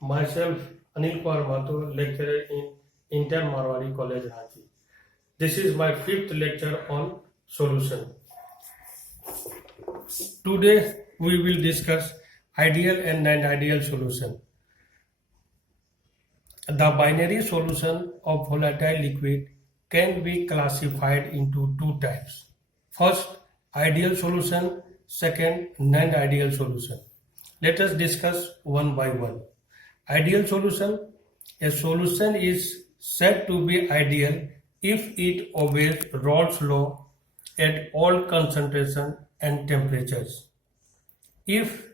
Myself, Anil Mahto, lecturer in Inter Marwari College, Ranchi. This is my fifth lecture on solution. Today we will discuss ideal and non-ideal solution. The binary solution of volatile liquid can be classified into two types. First, ideal solution. Second, non-ideal solution. Let us discuss one by one. Ideal solution. A solution is said to be ideal if it obeys Raoult's law at all concentration and temperatures. If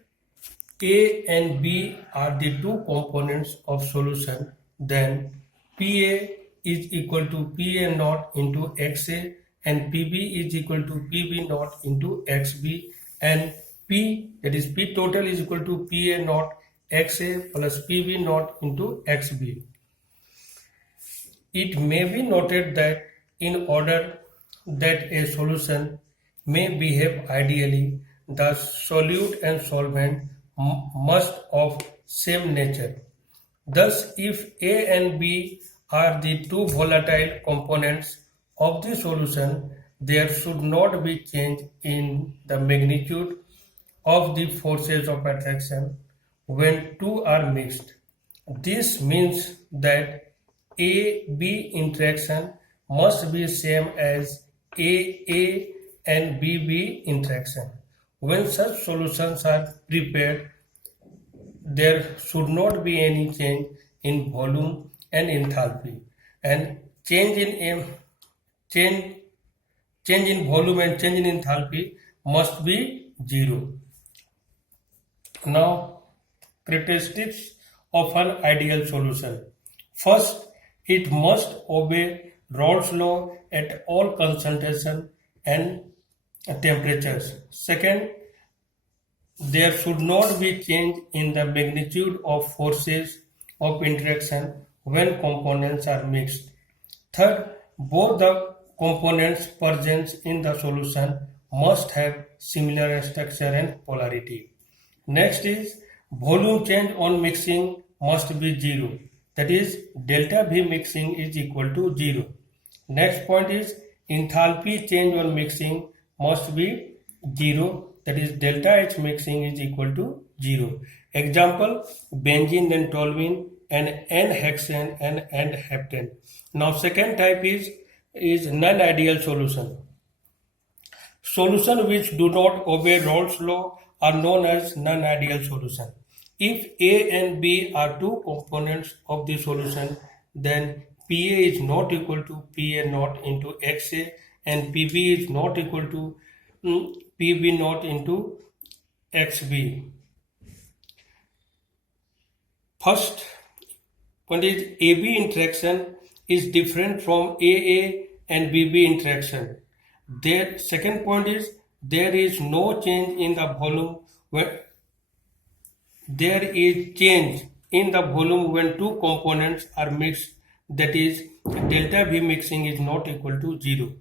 A and B are the two components of solution, then PA is equal to PA naught into XA and PB is equal to PB naught into XB, and P, that is P total, is equal to PA naught XA plus PB naught into XB. It may be noted that in order that a solution may behave ideally, the solute and solvent must of same nature. Thus, if A and B are the two volatile components of the solution, there should not be change in the magnitude of the forces of attraction when two are mixed. This means that A-B interaction must be same as A-A and B-B interaction. When such solutions are prepared, there should not be any change in volume and enthalpy, and change in volume and change in enthalpy must be zero. Now, characteristics of an ideal solution. First, it must obey Raoult's law at all concentration and temperatures. Second, there should not be change in the magnitude of forces of interaction when components are mixed. Third, both the components present in the solution must have similar structure and polarity. Next is volume change on mixing must be zero. That is, delta V mixing is equal to zero. Next point is enthalpy change on mixing must be zero. That is, delta H mixing is equal to zero. Example, benzene, then toluene, and N-hexane and N-heptane. Now, second type is non-ideal solution. Solutions which do not obey Raoult's law are known as non-ideal solution. If A and B are two components of the solution, then PA is not equal to PA naught into XA and PB is not equal to PB naught into XB. First point is AB interaction is different from AA and BB interaction. Their second point is there is no change in the volume when there is change in the volume when two components are mixed, that is delta V mixing is not equal to zero.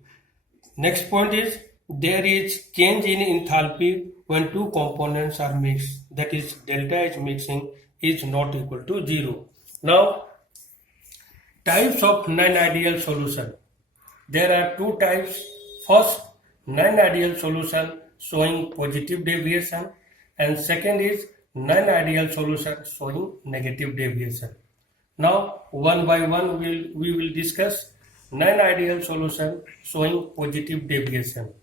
Next point is there is change in enthalpy when two components are mixed, that is delta H mixing is not equal to zero. Now, types of non-ideal solution. There are two types. First, non-ideal solution showing positive deviation, and second is non-ideal solution showing negative deviation. Now, one by one we will discuss non-ideal solution showing positive deviation.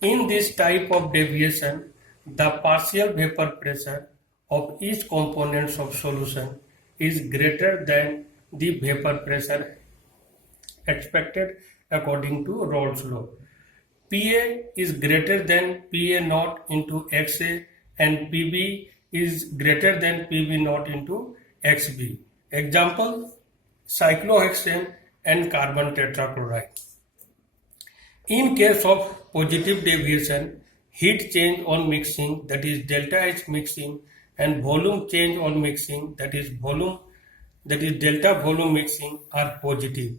In this type of deviation, the partial vapor pressure of each component of solution is greater than the vapor pressure expected according to Raoult's law. PA is greater than PA naught into XA and PB is greater than PB naught into XB. Example, cyclohexane and carbon tetrachloride. In case of positive deviation, heat change on mixing, that is delta H mixing, and volume change on mixing, that is delta volume mixing, are positive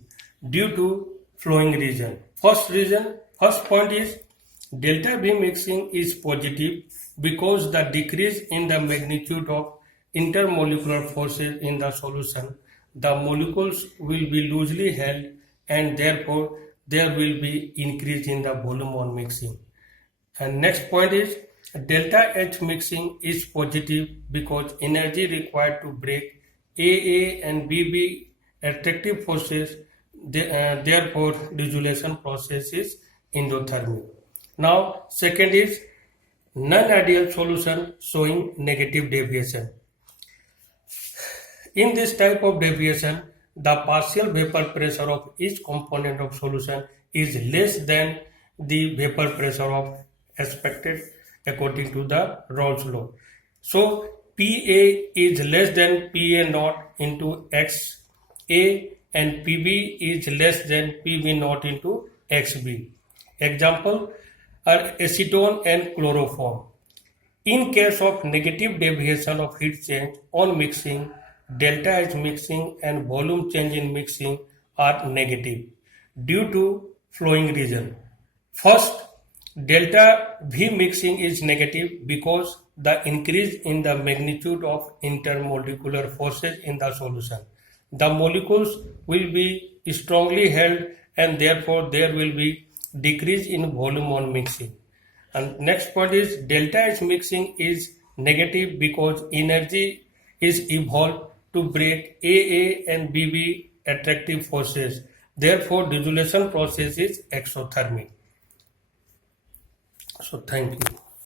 due to flowing region. First point is delta V mixing is positive because the decrease in the magnitude of intermolecular forces in the solution, the molecules will be loosely held and therefore there will be increase in the volume on mixing. And next point is delta H mixing is positive because energy required to break AA and BB attractive forces, therefore dissolution process is endothermic. Now second is non-ideal solution showing negative deviation. In this type of deviation, the partial vapor pressure of each component of solution is less than the vapor pressure of expected according to the Raoult's law. So PA is less than PA naught into XA and PB is less than PB naught into XB. Example are acetone and chloroform. In case of negative deviation of heat change on mixing, delta H mixing and volume change in mixing are negative due to flowing region. First, delta V mixing is negative because the increase in the magnitude of intermolecular forces in the solution. The molecules will be strongly held and therefore there will be decrease in volume on mixing. And next point is delta H mixing is negative because energy is evolved to break AA and BB attractive forces. Therefore, dissolution process is exothermic. So, thank you.